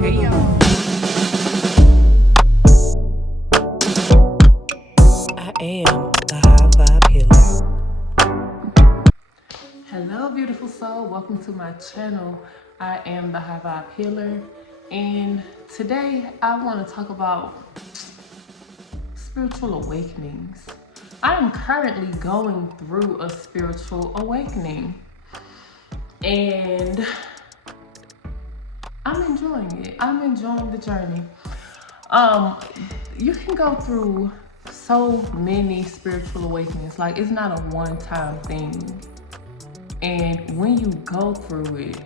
Hey y'all. I am the High Vibe Healer. Hello, beautiful soul. Welcome to my channel. I am the High Vibe Healer, and today I want to talk about spiritual awakenings. I am currently going through a spiritual awakening, and I'm enjoying it. I'm enjoying the journey. You can go through so many spiritual awakenings. Like, it's not a one-time thing. And when you go through it,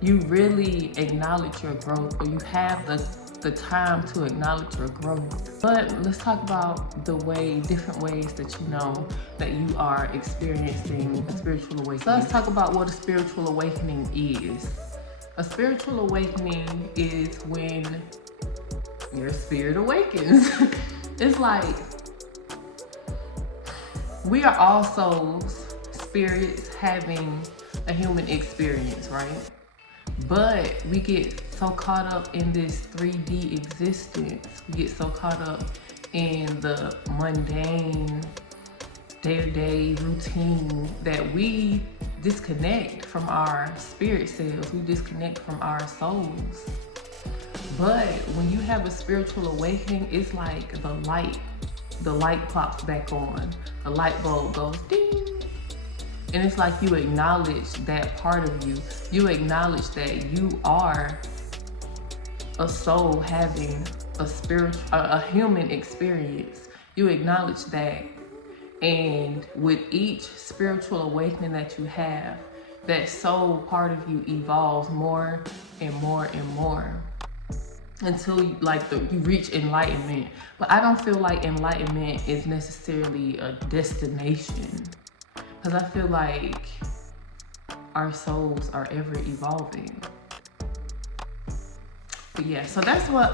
you really acknowledge your growth, or you have the time to acknowledge your growth. But let's talk about different ways that you know that you are experiencing a spiritual awakening. So let's talk about what a spiritual awakening is. A spiritual awakening is when your spirit awakens. It's like we are all souls, spirits having a human experience, right? But we get so caught up in this 3D existence. We get so caught up in the mundane, day-to-day routine that we disconnect from our spirit selves. We disconnect from our souls. But when you have a spiritual awakening, it's like the light pops back on. The light bulb goes ding. And it's like you acknowledge that part of you. You acknowledge that you are a soul having a human experience. You acknowledge that. And with each spiritual awakening that you have, that soul part of you evolves more and more and more until you reach enlightenment. But I don't feel like enlightenment is necessarily a destination, because I feel like our souls are ever evolving. But yeah, so that's what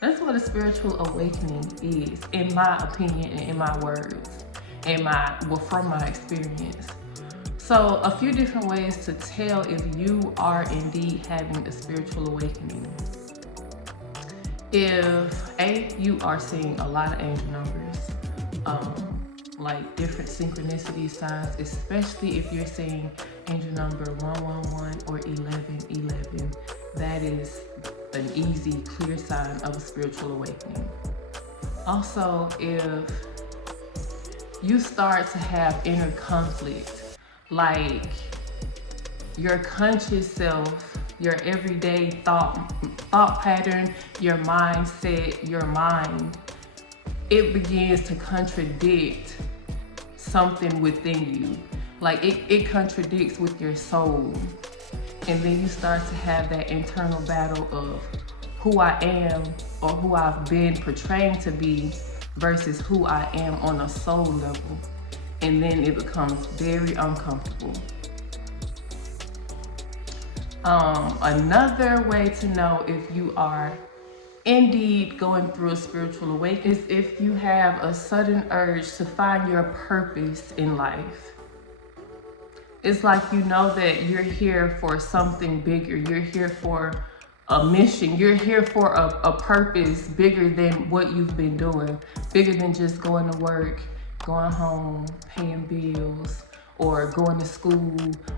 that's what a spiritual awakening is, in my opinion and in my words, from my experience. So a few different ways to tell if you are indeed having a spiritual awakening. If you are seeing a lot of angel numbers, like different synchronicity signs, especially if you're seeing angel number 111 or 1111, that is an easy, clear sign of a spiritual awakening. Also, if you start to have inner conflict, like your conscious self, your everyday thought pattern, your mindset, your mind, it begins to contradict something within you. Like it contradicts with your soul. And then you start to have that internal battle of who I am, or who I've been portraying to be, versus who I am on a soul level. And then it becomes very uncomfortable. Another way to know if you are indeed going through a spiritual awakening is if you have a sudden urge to find your purpose in life. It's like you know that you're here for something bigger. You're here for a mission. You're here for a purpose bigger than what you've been doing, bigger than just going to work, going home, paying bills, or going to school,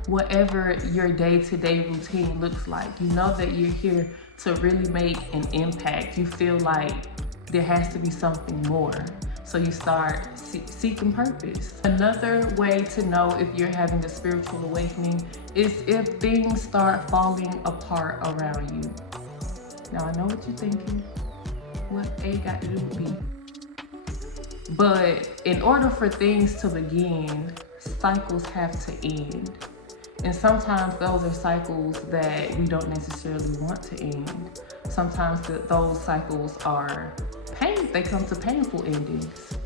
whatever your day-to-day routine looks like. You know that you're here to really make an impact. You feel like there has to be something more. So you start seeking purpose. Another way to know if you're having a spiritual awakening is if things start falling apart around you. Now I know what you're thinking. What A got to do with B? But in order for things to begin, cycles have to end. And sometimes those are cycles that we don't necessarily want to end. Sometimes those cycles are they come to painful endings,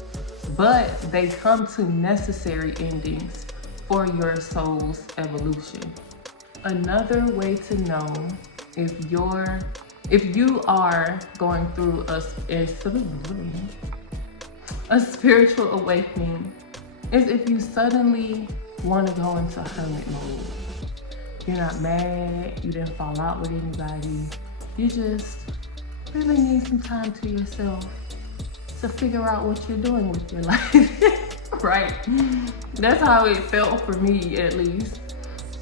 but they come to necessary endings for your soul's evolution. Another way to know if you are going through a spiritual awakening is if you suddenly want to go into hermit mode. You're not mad, you didn't fall out with anybody. You just really need some time to yourself to figure out what you're doing with your life, right? That's how it felt for me, at least.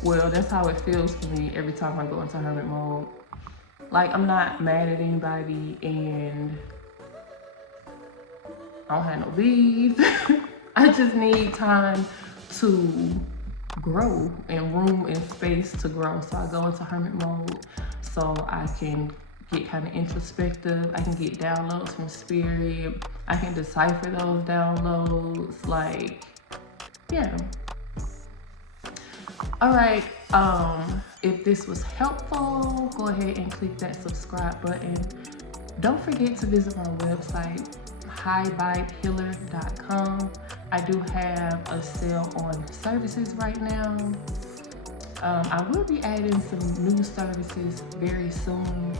Well, that's how it feels for me every time I go into hermit mode. Like, I'm not mad at anybody and I don't have no beef. I just need time to grow and room and space to grow. So I go into hermit mode so I can get kind of introspective. I can get downloads from spirit. I can decipher those downloads. Like, yeah. All right. If this was helpful, go ahead and click that subscribe button. Don't forget to visit my website, highvibehealer.com. I do have a sale on services right now. I will be adding some new services very soon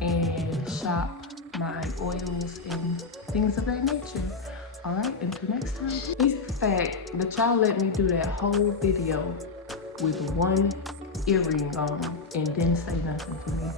and shop my oils and things of that nature. All right, until next time. It's the fact that y'all let me do that whole video with one earring on and didn't say nothing for me.